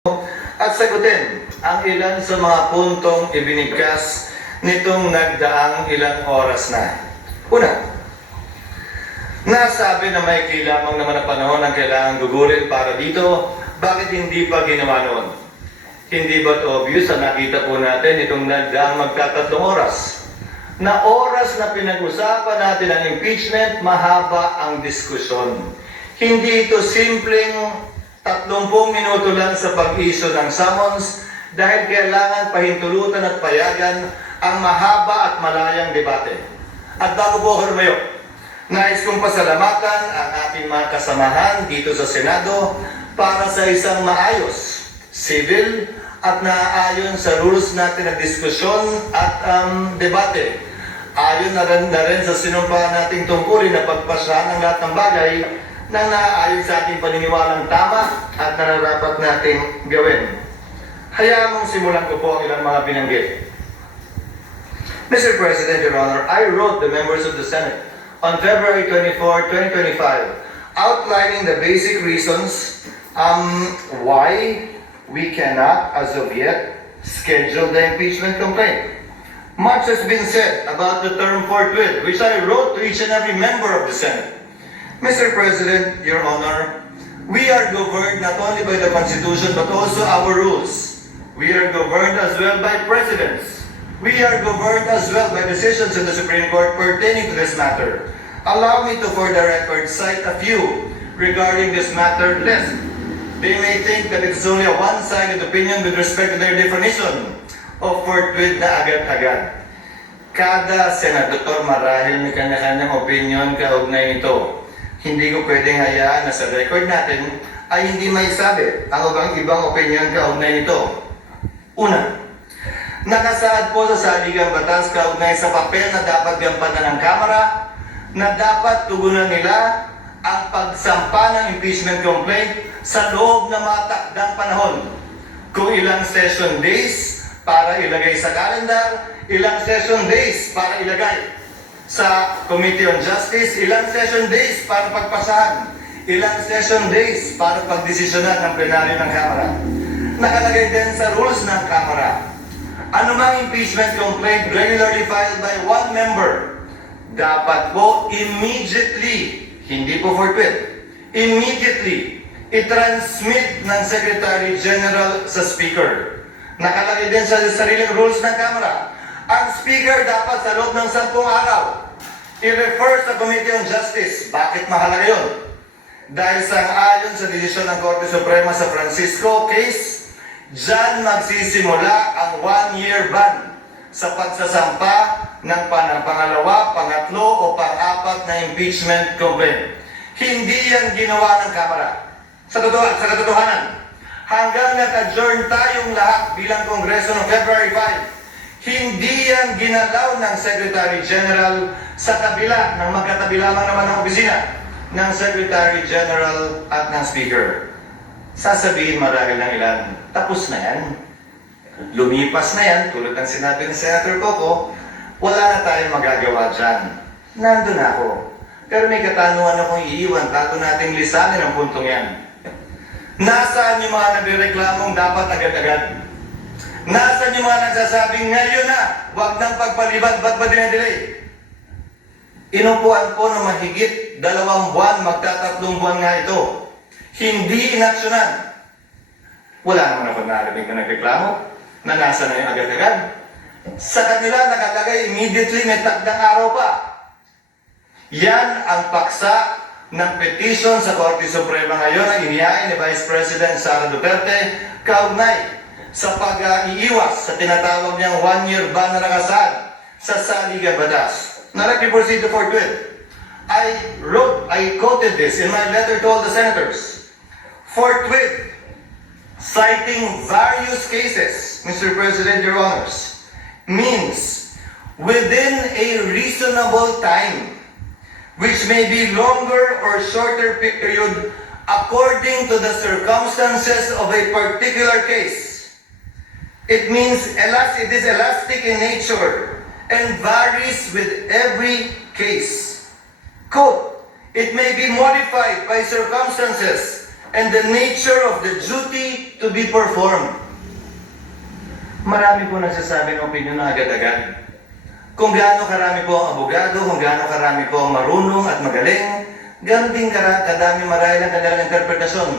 at sagutin ang ilan sa mga puntong ibinigkas nitong nagdaang ilang oras na. Una, nasabi na may lamang naman na panahon ang kailangan gugulin para dito, bakit hindi pa ginawa noon? Hindi ba't obvious na nakita po natin itong nagdaang magtatatlong oras? Na oras na pinag-usapan natin ang impeachment, mahaba ang diskusyon. Hindi ito simpleng 30 minuto lang sa pag-iso ng summons dahil kailangan pahintulutan at payagan ang mahaba at malayang debate. At bago po ako lumayo, nais kong pasalamatan ang ating mga kasamahan dito sa Senado para sa isang maayos, civil at naaayon sa rules natin na diskusyon at debate. Ayon na rin sa sinumpaan nating tungkulin na pagpasahan ang lahat ng bagay na naaayon sa ating paniniwalang tama at nararapat nating gawin. Hayaan mong simulan ko po ang ilang mga binanggit. Mr. President, Your Honor, I wrote the members of the Senate on February 24, 2025, outlining the basic reasons why we cannot, as of yet, schedule the impeachment complaint. Much has been said about the term forthwith, which I wrote to each and every member of the Senate. Mr. President, Your Honor, we are governed not only by the Constitution but also our rules. We are governed as well by precedents. We are governed as well by decisions of the Supreme Court pertaining to this matter. Allow me to, for the record, cite a few regarding this matter list. They may think that it's only a one-sided opinion with respect to their definition of forthwith na agad-agad. Kada senador marahil may kanya-kanyang opinion kaugnay nito. Hindi ko pwedeng hayaan na sa record natin ay hindi may sabi ang ibang opinion kaugnay nito. Una, nakasaad po sa saligang batas kaugnay sa papel na dapat gampanan ng Kamara na dapat tugunan nila ang pagsampa ng impeachment complaint sa loob ng mga takdang panahon. Kung ilang session days para ilagay sa calendar, ilang session days para ilagay sa Committee on Justice, ilang session days para pagpasahan, ilang session days para pagdesisyonan ng plenaryo ng Kamara. Nakalagay din sa rules ng Kamara, anumang impeachment complaint regularly filed by one member, dapat po immediately, hindi po forthwith, immediately, i-transmit ng Secretary General sa Speaker. Nakalagay din sa sariling rules ng Kamara, ang Speaker dapat sa loob ng 10 araw i-refer sa Committee on Justice. Bakit mahalaga yun? Dahil ayon sa desisyon ng Korte Suprema sa Francisco case, dyan magsisimula ang 1-year ban sa pagsasampa ng pangalawa, pangatlo o pang-apat na impeachment complaint. Hindi yan ginawa ng Kamara. Sa katotohanan, hanggang nag-adjourn tayong lahat bilang Kongreso noong February 5, hindi yan ginalaw ng Secretary General sa kabila ng magkatabi lamang naman ng opisina ng Secretary General at ng Speaker. Sasabihin marahil ng ilan, tapos na yan. Lumipas na yan, tulad ng sinabi ni Senator Coco, wala na tayong magagawa dyan. Nandun ako. Pero may katanungan akong iiwan bago nating lisanin ang puntong yan. Nasaan yung mga nagreklamong dapat agad-agad? Nasaan yung mga nagsasabing ngayon na, wag nang pagpalibad, ba't ba dinadelay? Inupuan po ng mahigit 2 buwan, magtatatlong buwan nga ito. Hindi inaksyonan. Wala naman ako narinig na nagreklamo na nasa na yung agad-agad. Sa kanila nakalagay immediately, may takdang araw pa. Yan ang paksa ng petition sa Korte Suprema ngayon na inihain ni Vice President Sara Duterte kaugnay sa pag-iiwas sa tinatawag niyang 1-year ban na nakasaad sa saligang batas. Now let me proceed to forthwith. I quoted this in my letter to all the senators. Forthwith, citing various cases, Mr. President, Your Honors, means within a reasonable time, which may be longer or shorter period according to the circumstances of a particular case. It means it is elastic in nature and varies with every case. Quote, it may be modified by circumstances and the nature of the duty to be performed. Marami po nagsasabi ng opinion na agad-agad. Kung gaano karami po ang abogado, kung gaano karami po ang marunong at magaling, gaano din kadami marahil ang kanilang interpretasyon.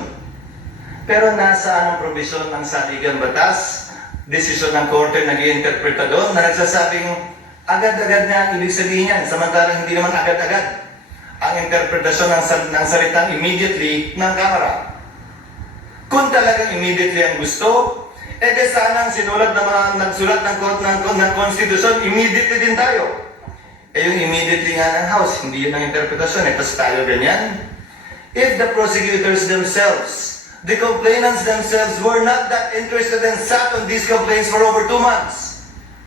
Pero nasaan ang probisyon ng saligang batas, desisyon ng korte nag-iinterpreta doon na nagsasabing agad-agad nga ang ibig sabihin yan, samantalang hindi naman agad-agad ang interpretasyon ng salitang immediately ng Kamara. Kung talagang immediately ang gusto, de sana ang nagsulat ng konstitusyon, immediately din tayo. Yung immediately nga ng House, hindi yun ang interpretasyon, tapos tayo ganyan. If the prosecutors themselves, the complainants themselves were not that interested and sat on these complaints for over 2 months,